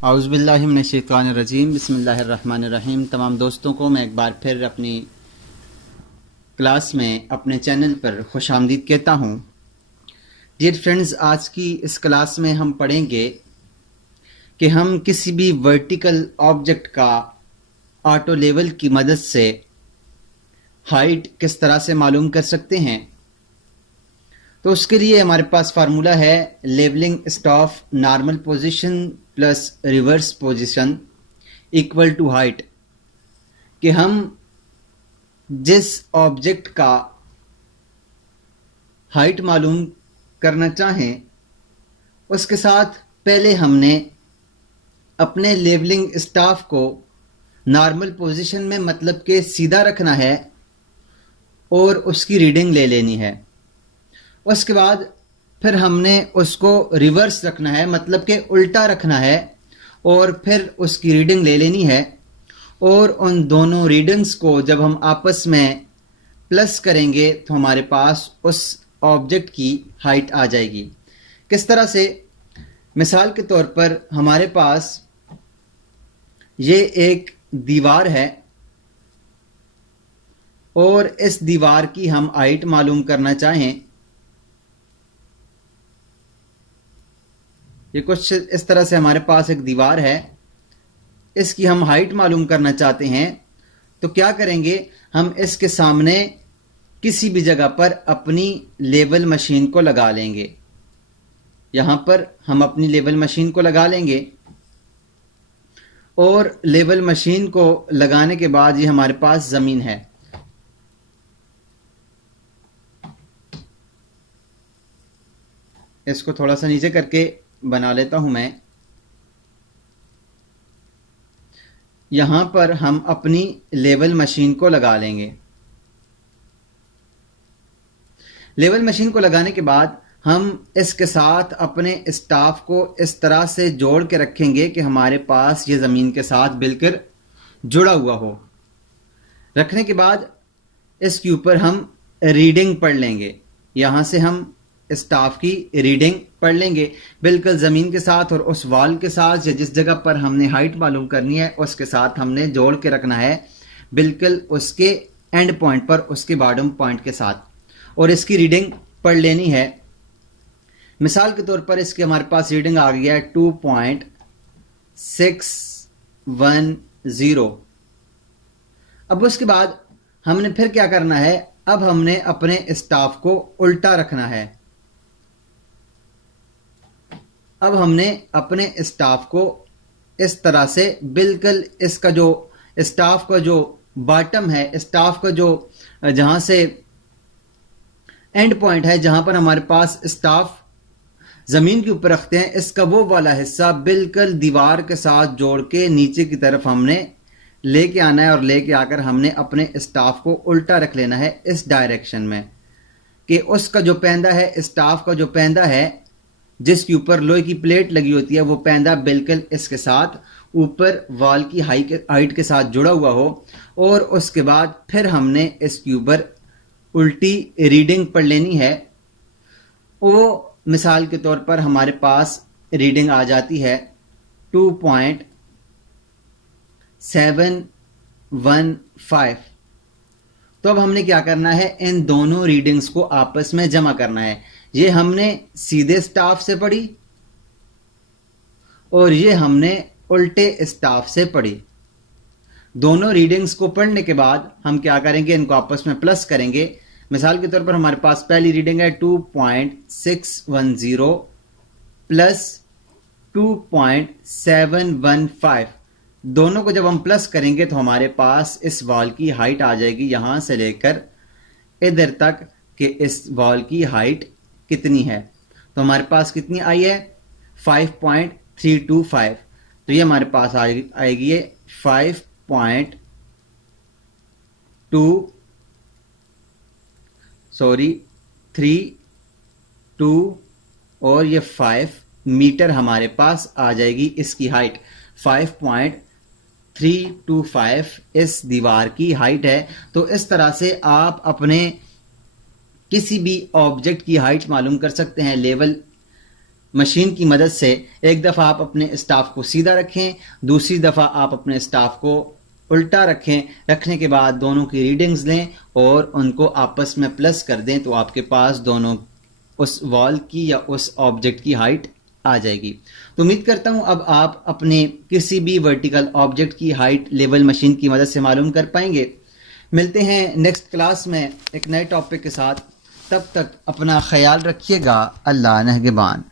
औज़ुबिल्लाहिमिनश्शैतानिर्रजीम बिस्मिल्लाहिर्रहमानिर्रहीम। तमाम दोस्तों को मैं एक बार फिर अपनी क्लास में अपने चैनल पर खुशामदीद कहता हूँ। डियर फ्रेंड्स, आज की इस क्लास में हम पढ़ेंगे कि हम किसी भी वर्टिकल ऑब्जेक्ट का ऑटो लेवल की मदद से हाइट किस तरह से मालूम कर सकते हैं। तो उसके लिए हमारे पास फार्मूला है levelling staff normal position plus reverse position equal to height, कि हम जिस ऑब्जेक्ट का हाइट मालूम करना चाहें उसके साथ पहले हमने अपने लेवलिंग स्टॉफ को नॉर्मल पोजीशन में मतलब के सीधा रखना है और उसकी रीडिंग ले लेनी है। उसके बाद फिर हमने उसको रिवर्स रखना है मतलब के उल्टा रखना है और फिर उसकी रीडिंग ले लेनी है। और उन दोनों रीडिंग्स को जब हम आपस में प्लस करेंगे तो हमारे पास उस ऑब्जेक्ट की हाइट आ जाएगी। किस तरह से? मिसाल के तौर पर हमारे पास ये एक दीवार है और इस दीवार की हम हाइट मालूम करना चाहें। ये कुछ इस तरह से हमारे पास एक दीवार है, इसकी हम हाइट मालूम करना चाहते हैं। तो क्या करेंगे, हम इसके सामने किसी भी जगह पर अपनी लेवल मशीन को लगा लेंगे। यहां पर हम अपनी लेवल मशीन को लगा लेंगे और लेवल मशीन को लगाने के बाद ये हमारे पास जमीन है। इसको थोड़ा सा नीचे करके बना लेता हूं मैं। यहां पर हम अपनी लेवल मशीन को लगा लेंगे। लेवल मशीन को लगाने के बाद हम इसके साथ अपने स्टाफ को इस तरह से जोड़ के रखेंगे कि हमारे पास ये जमीन के साथ बिल्कुल जुड़ा हुआ हो। रखने के बाद इसके ऊपर हम रीडिंग पढ़ लेंगे। यहां से हम स्टाफ की रीडिंग पढ़ लेंगे बिल्कुल ज़मीन के साथ, और उस वॉल के साथ या जिस जगह पर हमने हाइट मालूम करनी है उसके साथ हमने जोड़ के रखना है बिल्कुल उसके एंड पॉइंट पर, उसके बॉटम पॉइंट के साथ, और इसकी रीडिंग पढ़ लेनी है। मिसाल के तौर पर इसके हमारे पास रीडिंग आ गई है 2.610। अब उसके बाद हमने फिर क्या करना है, अब हमने अपने स्टाफ को उल्टा रखना है। अब हमने अपने स्टाफ को इस तरह से बिल्कुल इसका जो स्टाफ का जो बॉटम है, स्टाफ का जो जहां से एंड पॉइंट है जहां पर हमारे पास स्टाफ जमीन के ऊपर रखते हैं, इसका वो वाला हिस्सा बिल्कुल दीवार के साथ जोड़ के नीचे की तरफ हमने लेके आना है और लेके आकर हमने अपने स्टाफ को उल्टा रख लेना है इस डायरेक्शन में, कि उसका जो पैंदा है, स्टाफ का जो पैंदा है जिसके ऊपर लोहे की प्लेट लगी होती है, वो पैंदा बिल्कुल इसके साथ ऊपर वॉल की हाइट के साथ जुड़ा हुआ हो। और उसके बाद फिर हमने इसके ऊपर उल्टी रीडिंग पढ़ लेनी है। वो मिसाल के तौर पर हमारे पास रीडिंग आ जाती है 2.715। तो अब हमने क्या करना है, इन दोनों रीडिंग्स को आपस में जमा करना है। ये हमने सीधे स्टाफ से पढ़ी और ये हमने उल्टे स्टाफ से पढ़ी। दोनों रीडिंग्स को पढ़ने के बाद हम क्या करेंगे, इनको आपस में प्लस करेंगे। मिसाल के तौर पर हमारे पास पहली रीडिंग है 2.610 प्लस 2.715। दोनों को जब हम प्लस करेंगे तो हमारे पास इस वॉल की हाइट आ जाएगी यहां से लेकर इधर तक, कि इस वॉल की हाइट कितनी है। तो हमारे पास कितनी आई है 5.325। तो ये हमारे पास आएगी 5.32 और ये 5 मीटर हमारे पास आ जाएगी इसकी हाइट। 5.325 इस दीवार की हाइट है। तो इस तरह से आप अपने किसी भी ऑब्जेक्ट की हाइट मालूम कर सकते हैं लेवल मशीन की मदद से एक दफ़ा आप अपने स्टाफ को सीधा रखें, दूसरी दफ़ा आप अपने स्टाफ को उल्टा रखें। रखने के बाद दोनों की रीडिंग्स लें और उनको आपस में प्लस कर दें, तो आपके पास दोनों उस वॉल की या उस ऑब्जेक्ट की हाइट आ जाएगी। तो उम्मीद करता हूं अब आप अपने किसी भी वर्टिकल ऑब्जेक्ट की हाइट लेवल मशीन की मदद से मालूम कर पाएंगे। मिलते हैं नेक्स्ट क्लास में एक नए टॉपिक के साथ। तब तक अपना ख्याल रखिएगा। अल्लाह नेहगबान।